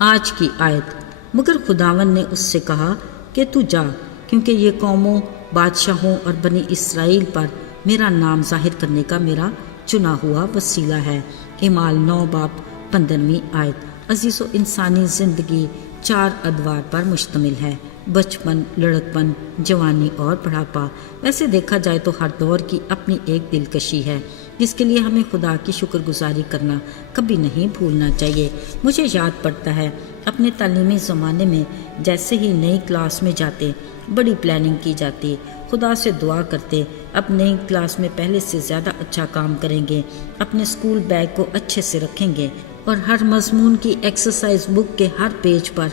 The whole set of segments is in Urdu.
آج کی آیت۔ مگر خداوند نے اس سے کہا کہ تو جا، کیونکہ یہ قوموں، بادشاہوں اور بنی اسرائیل پر میرا نام ظاہر کرنے کا میرا چنا ہوا وسیلہ ہے۔ اعمال 9 باب 15 آیت۔ عزیزو، انسانی زندگی 4 ادوار پر مشتمل ہے: بچپن، لڑکپن، جوانی اور بڑھاپا۔ ویسے دیکھا جائے تو ہر دور کی اپنی ایک دلکشی ہے، جس کے لیے ہمیں خدا کی شکر گزاری کرنا کبھی نہیں بھولنا چاہیے۔ مجھے یاد پڑتا ہے اپنے تعلیمی زمانے میں جیسے ہی نئی کلاس میں جاتے بڑی پلاننگ کی جاتی، خدا سے دعا کرتے اب نئی کلاس میں پہلے سے زیادہ اچھا کام کریں گے، اپنے اسکول بیگ کو اچھے سے رکھیں گے اور ہر مضمون کی ایکسرسائز بک کے ہر پیج پر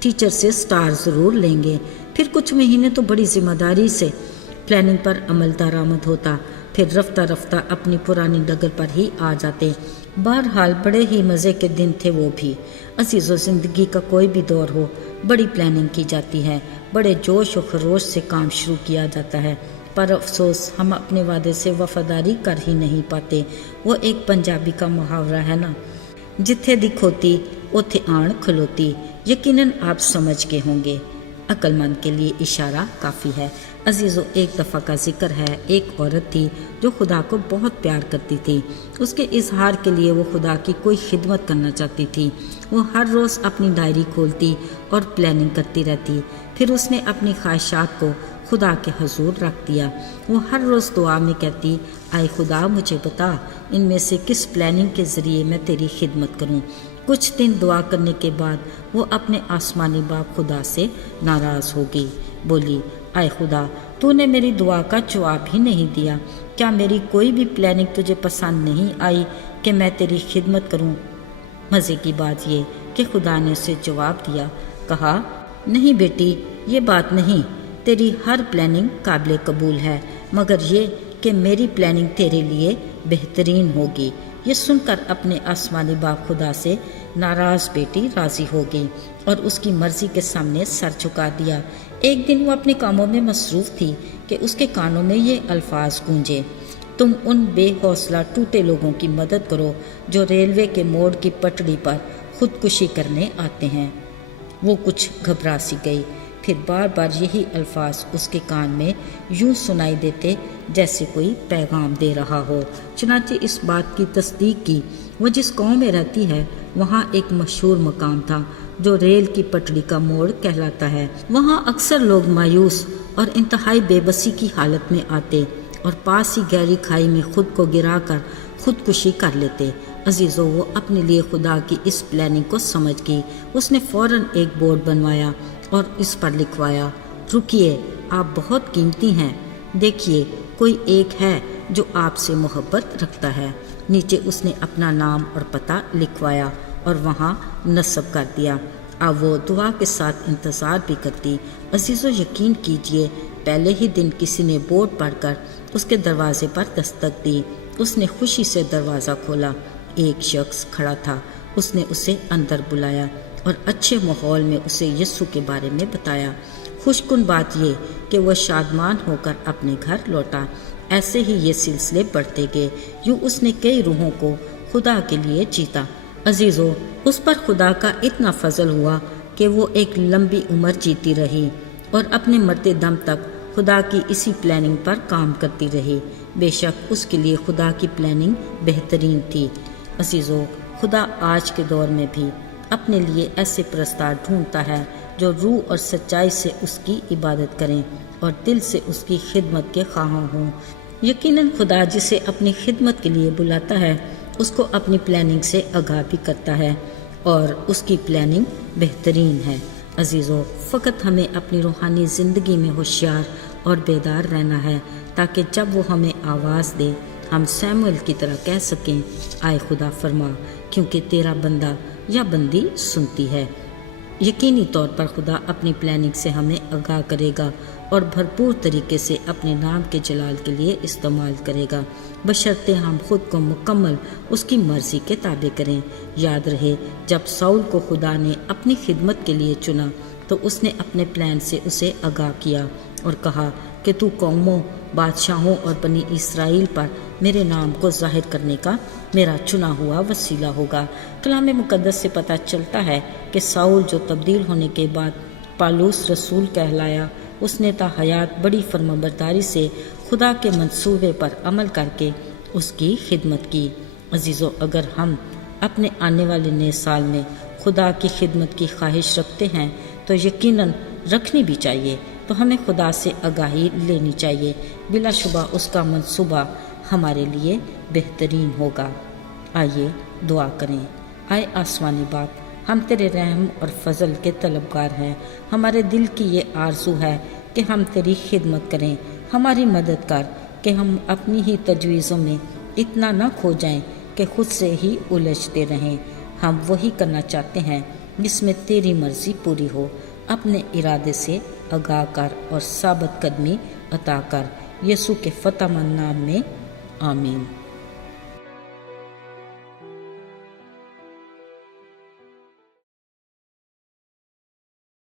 ٹیچر سے سٹار ضرور لیں گے۔ پھر کچھ مہینے تو بڑی ذمہ داری سے پلاننگ پر عمل درآمد ہوتا، پھر رفتہ رفتہ اپنی پرانی ڈگر پر ہی آ جاتے۔ بہرحال بڑے ہی مزے کے دن تھے وہ بھی۔ عزیزو، زندگی کا کوئی بھی دور ہو، بڑی پلاننگ کی جاتی ہے، بڑے جوش و خروش سے کام شروع کیا جاتا ہے، پر افسوس ہم اپنے وعدے سے وفاداری کر ہی نہیں پاتے۔ وہ ایک پنجابی کا محاورہ ہے نا، جتھے دی کھوتی اوتھے آن کھلوتی۔ یقیناً آپ سمجھ کے ہوں گے، عقل مند کے لیے اشارہ کافی ہے۔ عزیزو، ایک دفعہ کا ذکر ہے، ایک عورت تھی جو خدا کو بہت پیار کرتی تھی۔ اس کے اظہار کے لیے وہ خدا کی کوئی خدمت کرنا چاہتی تھی۔ وہ ہر روز اپنی ڈائری کھولتی اور پلاننگ کرتی رہتی، پھر اس نے اپنی خواہشات کو خدا کے حضور رکھ دیا۔ وہ ہر روز دعا میں کہتی، آئے خدا، مجھے بتا ان میں سے کس پلاننگ کے ذریعے میں تیری خدمت کروں۔ کچھ دن دعا کرنے کے بعد وہ اپنے آسمانی باپ خدا سے ناراض ہو گئی، بولی، آئے خدا، تو نے میری دعا کا جواب ہی نہیں دیا۔ کیا میری کوئی بھی پلاننگ تجھے پسند نہیں آئی کہ میں تیری خدمت کروں؟ مزے کی بات یہ کہ خدا نے اسے جواب دیا، کہا، نہیں بیٹی، یہ بات نہیں، تیری ہر پلاننگ قابل قبول ہے، مگر یہ کہ میری پلاننگ تیرے لیے بہترین ہوگی۔ یہ سن کر اپنے آسمانی باپ خدا سے ناراض بیٹی راضی ہو گئی اور اس کی مرضی کے سامنے سر جھکا دیا۔ ایک دن وہ اپنے کاموں میں مصروف تھی کہ اس کے کانوں میں یہ الفاظ گونجے، تم ان بے حوصلہ ٹوٹے لوگوں کی مدد کرو جو ریلوے کے موڑ کی پٹڑی پر خودکشی کرنے آتے ہیں۔ وہ کچھ گھبرا سی گئی، پھر بار بار یہی الفاظ اس کے کان میں یوں سنائی دیتے جیسے کوئی پیغام دے رہا ہو۔ چنانچہ اس بات کی تصدیق کی۔ وہ جس قوم میں رہتی ہے وہاں ایک مشہور مقام تھا جو ریل کی پٹڑی کا موڑ کہلاتا ہے۔ وہاں اکثر لوگ مایوس اور انتہائی بے بسی کی حالت میں آتے اور پاس ہی گہری کھائی میں خود کو گرا کر خودکشی کر لیتے۔ عزیزو، وہ اپنے لیے خدا کی اس پلاننگ کو سمجھ گئی۔ اس نے فوراً ایک بورڈ بنوایا اور اس پر لکھوایا، رکیے، آپ بہت قیمتی ہیں، دیکھیے کوئی ایک ہے جو آپ سے محبت رکھتا ہے۔ نیچے اس نے اپنا نام اور پتہ لکھوایا اور وہاں نصب کر دیا۔ اب وہ دعا کے ساتھ انتظار بھی کرتی۔ عزیزو، یقین کیجئے، پہلے ہی دن کسی نے بورڈ پڑھ کر اس کے دروازے پر دستک دی۔ اس نے خوشی سے دروازہ کھولا۔ ایک شخص کھڑا تھا۔ اس نے اسے اندر بلایا اور اچھے ماحول میں اسے یسوع کے بارے میں بتایا۔ خوش کن بات یہ کہ وہ شادمان ہو کر اپنے گھر لوٹا۔ ایسے ہی یہ سلسلے بڑھتے گئے، یوں اس نے کئی روحوں کو خدا کے لیے جیتا۔ عزیزو، اس پر خدا کا اتنا فضل ہوا کہ وہ ایک لمبی عمر جیتی رہی اور اپنے مرتے دم تک خدا کی اسی پلاننگ پر کام کرتی رہی۔ بے شک اس کے لیے خدا کی پلاننگ بہترین تھی۔ عزیزو، خدا آج کے دور میں بھی اپنے لیے ایسے پرستار ڈھونڈتا ہے جو روح اور سچائی سے اس کی عبادت کریں اور دل سے اس کی خدمت کے خواہاں ہوں۔ یقیناً خدا جسے اپنی خدمت کے لیے بلاتا ہے اس کو اپنی پلاننگ سے آگاہ بھی کرتا ہے اور اس کی پلاننگ بہترین ہے۔ عزیزو، فقط ہمیں اپنی روحانی زندگی میں ہوشیار اور بیدار رہنا ہے تاکہ جب وہ ہمیں آواز دے ہم سیموئیل کی طرح کہہ سکیں، آئے خدا فرما، کیونکہ تیرا بندہ یا بندی سنتی ہے۔ یقینی طور پر خدا اپنی پلاننگ سے ہمیں آگاہ کرے گا اور بھرپور طریقے سے اپنے نام کے جلال کے لیے استعمال کرے گا، بشرطے ہم خود کو مکمل اس کی مرضی کے تابع کریں۔ یاد رہے، جب ساؤل کو خدا نے اپنی خدمت کے لیے چنا تو اس نے اپنے پلان سے اسے آگاہ کیا اور کہا کہ تو قوموں، بادشاہوں اور بنی اسرائیل پر میرے نام کو ظاہر کرنے کا میرا چنا ہوا وسیلہ ہوگا۔ کلام مقدس سے پتہ چلتا ہے کہ ساؤل جو تبدیل ہونے کے بعد پالوس رسول کہلایا، اس نے تا حیات بڑی فرمانبرداری سے خدا کے منصوبے پر عمل کر کے اس کی خدمت کی۔ عزیزو، اگر ہم اپنے آنے والے نئے سال میں خدا کی خدمت کی خواہش رکھتے ہیں تو یقیناً رکھنی بھی چاہیے، تو ہمیں خدا سے آگاہی لینی چاہیے۔ بلا شبہ اس کا منصوبہ ہمارے لیے بہترین ہوگا۔ آئیے دعا کریں۔ آئے آسمانی باپ، ہم تیرے رحم اور فضل کے طلبگار ہیں۔ ہمارے دل کی یہ آرزو ہے کہ ہم تیری خدمت کریں۔ ہماری مدد کر کہ ہم اپنی ہی تجویزوں میں اتنا نہ کھو جائیں کہ خود سے ہی الجھتے رہیں۔ ہم وہی کرنا چاہتے ہیں جس میں تیری مرضی پوری ہو۔ اپنے ارادے سے آگاہ کر اور ثابت قدمی عطا کر۔ یسوع کے فتح مند نام میں آمین۔